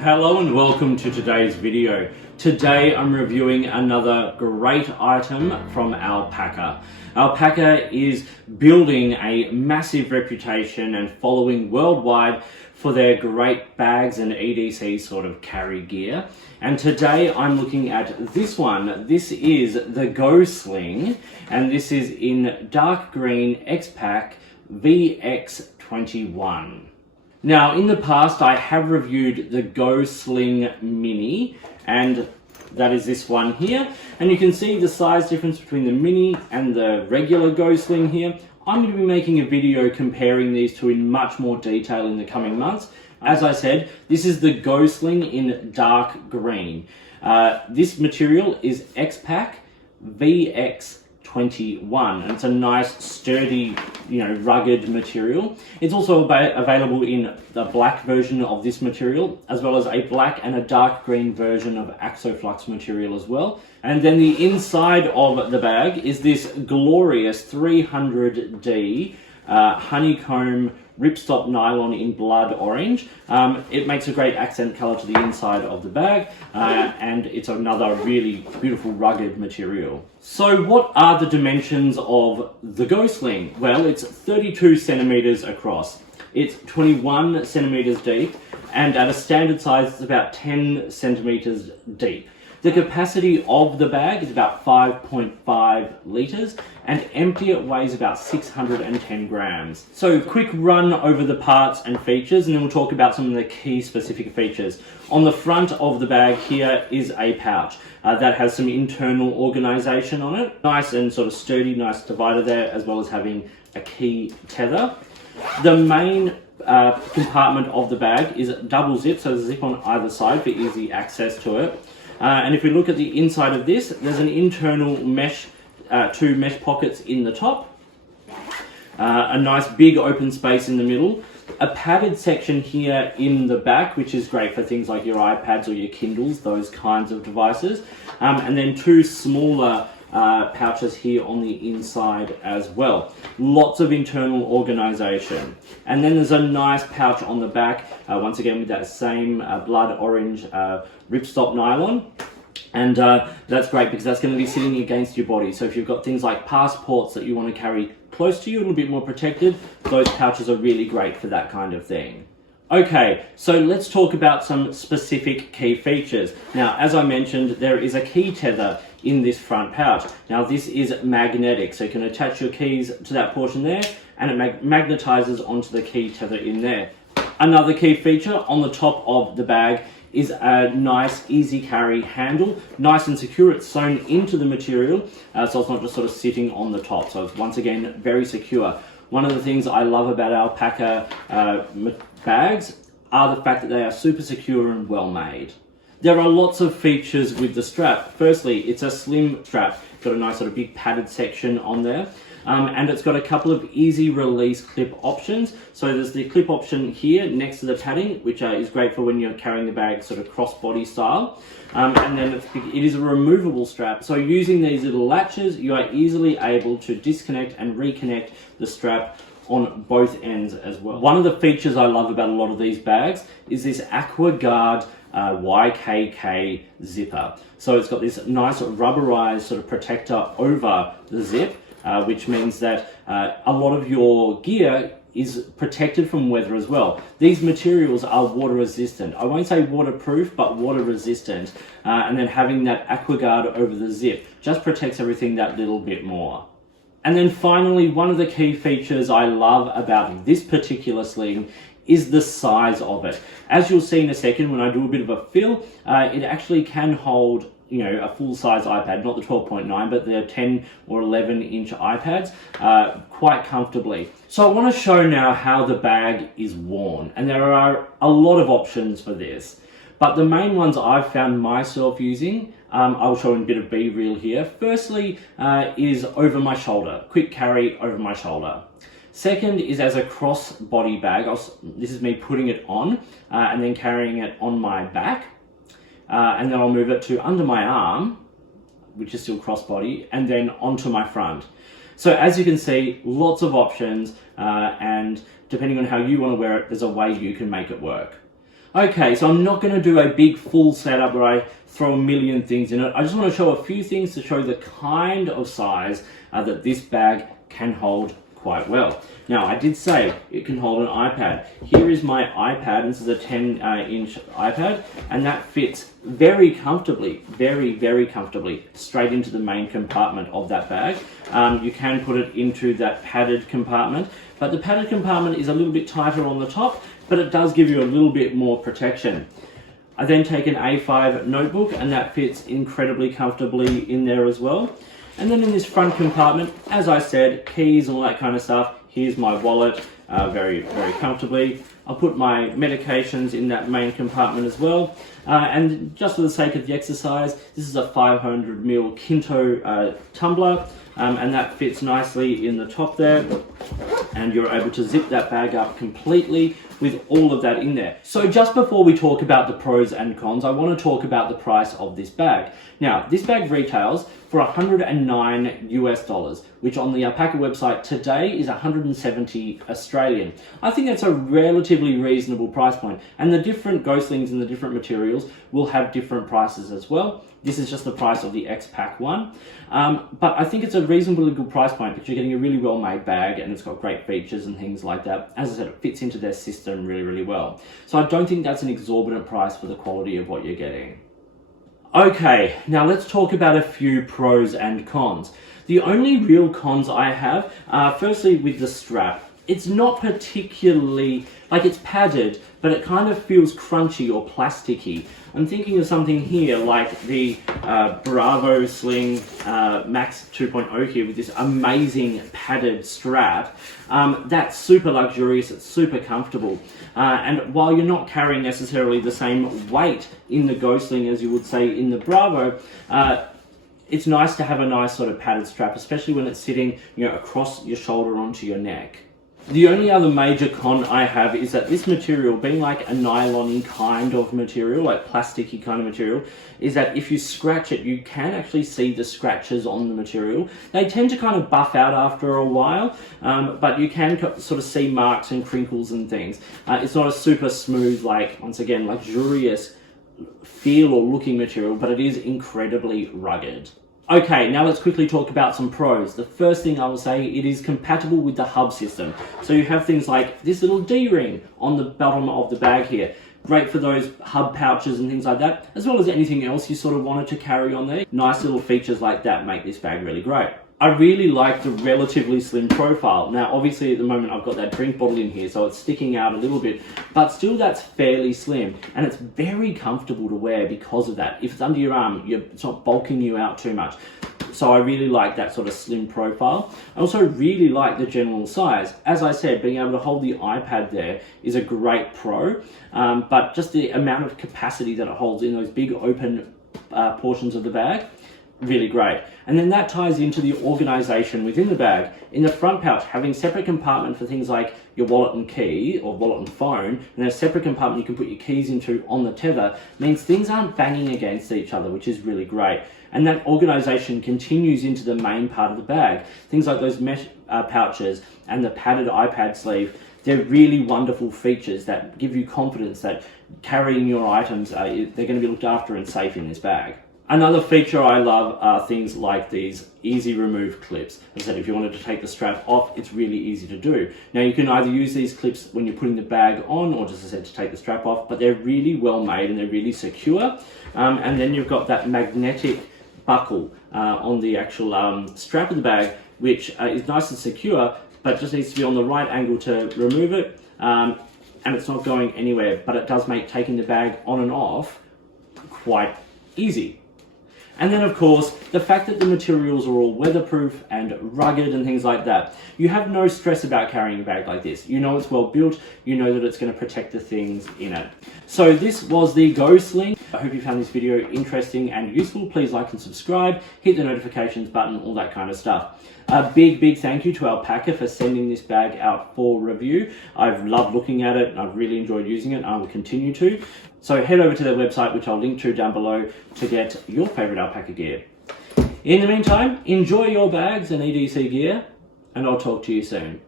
Hello and welcome to today's video. Today I'm reviewing another great item from Alpaka. Alpaka is building a massive reputation and following worldwide for their great bags and EDC sort of carry gear. And today I'm looking at this one. This is the Go Sling, and this is in dark green X-Pac VX21. Now, in the past, I have reviewed the Go Sling Mini, and that is this one here. And you can see the size difference between the Mini and the regular Go Sling here. I'm going to be making a video comparing these two in much more detail in the coming months. As I said, this is the Go Sling in dark green. This material is X-Pac VX21, and it's a nice sturdy, rugged material. It's also available in the black version of this material, as well as a black and a dark green version of Axoflux material as well. And then the inside of the bag is this glorious 300D honeycomb ripstop nylon in blood orange. It makes a great accent color to the inside of the bag, and it's another really beautiful rugged material. So what are the dimensions of the Go Sling? Well, it's 32 centimeters across. It's 21 centimeters deep, and at a standard size it's about 10 centimeters deep. The capacity of the bag is about 5.5 litres, and empty it weighs about 610 grams. So quick run over the parts and features, and then we'll talk about some of the key specific features. On the front of the bag here is a pouch that has some internal organisation on it. Nice and sort of sturdy, nice divider there, as well as having a key tether. The main compartment of the bag is double zip, so there's a zip on either side for easy access to it. And if we look at the inside of this, there's an internal mesh, two mesh pockets in the top, a nice big open space in the middle, a padded section here in the back, which is great for things like your iPads or your Kindles, those kinds of devices, and then two smaller pouches here on the inside as well. Lots of internal organisation. And then there's a nice pouch on the back, once again with that same blood orange ripstop nylon. And that's great because that's going to be sitting against your body. So if you've got things like passports that you want to carry close to you, a little bit more protected, those pouches are really great for that kind of thing. Okay, so let's talk about some specific key features. Now, as I mentioned, there is a key tether in this front pouch. Now, this is magnetic, so you can attach your keys to that portion there, and it magnetizes onto the key tether in there. Another key feature on the top of the bag is a nice easy carry handle, nice and secure. It's sewn into the material, so it's not just sort of sitting on the top. So it's once again very secure. One of the things I love about Alpaka bags are the fact that they are super secure and well made. There are lots of features with the strap. Firstly, it's a slim strap. It's got a nice sort of big padded section on there. And it's got a couple of easy release clip options. So there's the clip option here next to the padding, which is great for when you're carrying the bag sort of crossbody style. And then it is a removable strap. So using these little latches, you are easily able to disconnect and reconnect the strap on both ends as well. One of the features I love about a lot of these bags is this AquaGuard YKK zipper. So it's got this nice rubberized sort of protector over the zip, which means that a lot of your gear is protected from weather as well. These materials are water resistant. I won't say waterproof, but water resistant. And then having that AquaGuard over the zip just protects everything that little bit more. And then finally, one of the key features I love about this particular sling is the size of it. As you'll see in a second when I do a bit of a fill, it actually can hold a full-size iPad, not the 12.9, but the 10 or 11-inch iPads, quite comfortably. So I want to show now how the bag is worn, and there are a lot of options for this. But the main ones I've found myself using, I'll show in a bit of B-reel here. Firstly, is over my shoulder, quick carry over my shoulder. Second is as a cross-body bag. This is me putting it on and then carrying it on my back. And then I'll move it to under my arm, which is still crossbody, and then onto my front. So as you can see, lots of options, and depending on how you want to wear it, there's a way you can make it work. Okay, so I'm not going to do a big full setup where I throw a million things in it. I just want to show a few things to show the kind of size that this bag can hold quite well. Now, I did say it can hold an iPad. Here is my iPad, and this is a 10-inch iPad, and that fits very comfortably, very comfortably, straight into the main compartment of that bag. You can put it into that padded compartment, but the padded compartment is a little bit tighter on the top, but it does give you a little bit more protection. I then take an A5 notebook, and that fits incredibly comfortably in there as well. And then in this front compartment, as I said, keys and all that kind of stuff. Here's my wallet, very comfortably. I'll put my medications in that main compartment as well. And just for the sake of the exercise, this is a 500ml Kinto tumbler, and that fits nicely in the top there. And you're able to zip that bag up completely with all of that in there. So just before we talk about the pros and cons, I want to talk about the price of this bag. Now, this bag retails for $109 US, which on the Alpaka website today is 170 Australian. I think that's a relatively reasonable price point, and the different Go Slings and the different materials will have different prices as well. This is just the price of the X-Pac one, but I think it's a reasonably good price point because you're getting a really well-made bag and it's got great features and things like that. As I said, it fits into their system really well. So I don't think that's an exorbitant price for the quality of what you're getting. Okay, now let's talk about a few pros and cons. The only real cons I have, firstly with the strap. It's not particularly, like, it's padded, but it kind of feels crunchy or plasticky. I'm thinking of something here like the Bravo Sling Max 2.0 here with this amazing padded strap. That's super luxurious, it's super comfortable. And while you're not carrying necessarily the same weight in the Go Sling as you would say in the Bravo, it's nice to have a nice sort of padded strap, especially when it's sitting, you know, across your shoulder onto your neck. The only other major con I have is that this material, being like a nylon kind of material, like plasticky kind of material, is that if you scratch it, you can actually see the scratches on the material. They tend to kind of buff out after a while, but you can sort of see marks and crinkles and things. It's not a super smooth, like, once again, luxurious feel or looking material, but it is incredibly rugged. Okay, now let's quickly talk about some pros. The first thing I will say, it is compatible with the hub system. So you have things like this little D-ring on the bottom of the bag here. Great for those hub pouches and things like that, as well as anything else you sort of wanted to carry on there. Nice little features like that make this bag really great. I really like the relatively slim profile. Now, obviously at the moment I've got that drink bottle in here, so it's sticking out a little bit, but still that's fairly slim, and it's very comfortable to wear because of that. If it's under your arm, it's not bulking you out too much. So I really like that sort of slim profile. I also really like the general size. As I said, being able to hold the iPad there is a great pro, but just the amount of capacity that it holds in those big open portions of the bag, really great. And then that ties into the organization within the bag. In the front pouch, having separate compartment for things like your wallet and key, or wallet and phone, and then a separate compartment you can put your keys into on the tether, means things aren't banging against each other, which is really great. And that organization continues into the main part of the bag. Things like those mesh pouches and the padded iPad sleeve, they're really wonderful features that give you confidence that carrying your items, they're going to be looked after and safe in this bag. Another feature I love are things like these easy remove clips. As I said, if you wanted to take the strap off, it's really easy to do. Now you can either use these clips when you're putting the bag on, or just as I said, to take the strap off, but they're really well made and they're really secure. And then you've got that magnetic buckle on the actual strap of the bag, which is nice and secure, but just needs to be on the right angle to remove it. And it's not going anywhere, but it does make taking the bag on and off quite easy. And then of course, the fact that the materials are all weatherproof and rugged and things like that. You have no stress about carrying a bag like this. You know it's well built, you know that it's going to protect the things in it. So this was the Go Sling. I hope you found this video interesting and useful. Please like and subscribe, hit the notifications button, all that kind of stuff. A big thank you to Alpaka for sending this bag out for review. I've loved looking at it and I've really enjoyed using it, and I will continue to. So head over to their website, which I'll link to down below, to get your favorite Alpaka gear. In the meantime, enjoy your bags and EDC gear, and I'll talk to you soon.